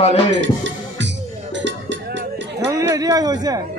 Vale. Vamos ver, Diego, Zé.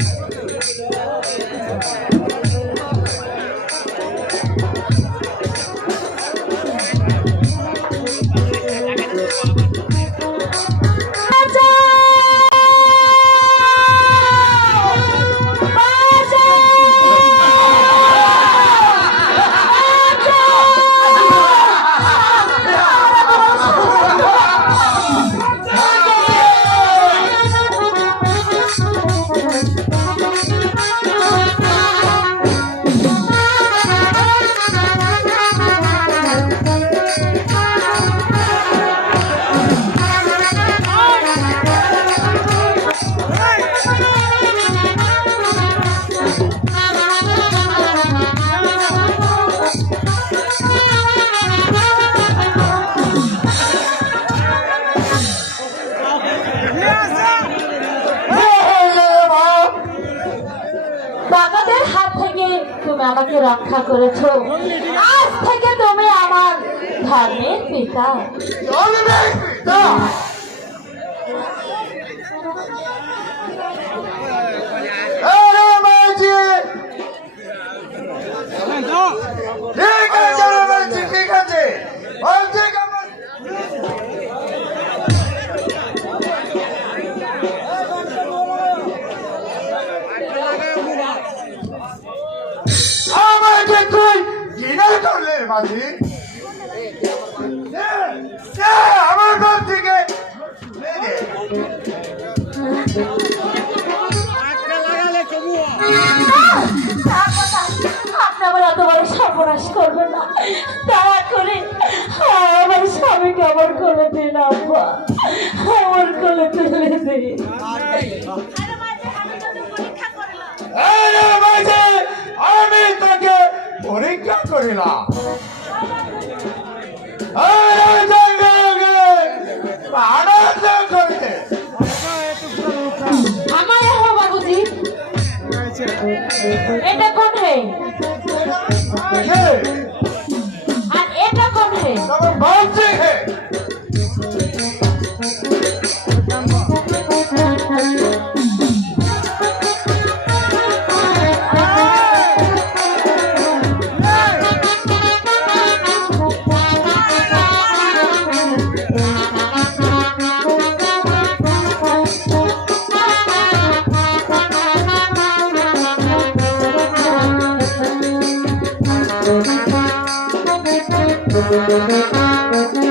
হাত থেকে তুমি আমাকে রক্ষা করেছ। আজ থেকে তুমি আমার ধর্মের পিতা। তা মাঝি? আমার ঘর থেকে। তুলে দে। আপনি আমার এত বড় সর্বনাশ করবেন না। দয়া করে আমার স্বামীকে আমার কোলে দিন আব্বা। আমার কোলে তুলে দিন আরে মাঝি আমি তোকে পরীক্ষা না আনন্দ করতে আমার হো বাবুজি এটা কোন হে? আর এটা কোন হে? তবে বলছি হে। আরে মাঝি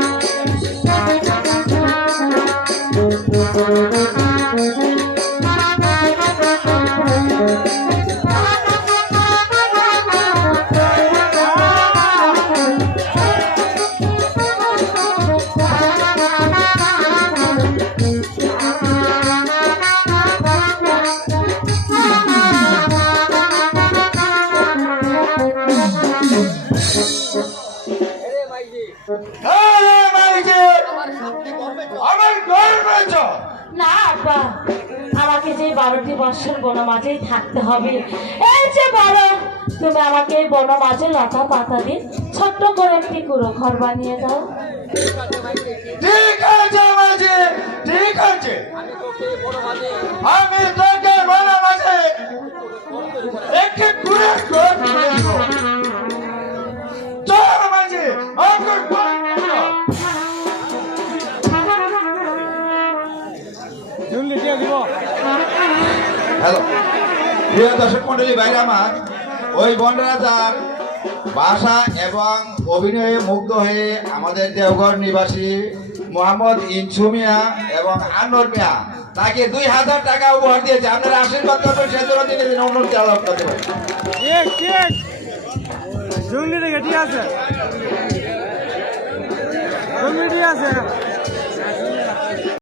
না আব্বা। আমাকে যে বারোটি বছর বনমাঝেই থাকতে হবে এই যে বারো তুমি আমাকে এই বনমাঝে লতা পাতা দিয়ে ছোট্ট করে একটি কুড়ো ঘর বানিয়ে দাও। ঠিক আছে মাঝি ঠিক আছে। আমি তোকে বলা মাঝে একটি ঘর হ্যালো। প্রিয় দর্শক মন্ডলী ভাই আমার ওই বনরাজার ভাষা এবং অভিনয়ে মুগ্ধ হয়ে আমাদের দেওঘর নিবাসী মোহাম্মদ ইনসু মিয়া এবং আনোয়ার মিয়া তাকে দুই হাজার টাকা উপহার দিয়েছে। আপনারা আশীর্বাদ করবেন সেজন্য তিনি দিন উন্নতি আলাপ করতে পারেন। ঠিক আছে। আছে।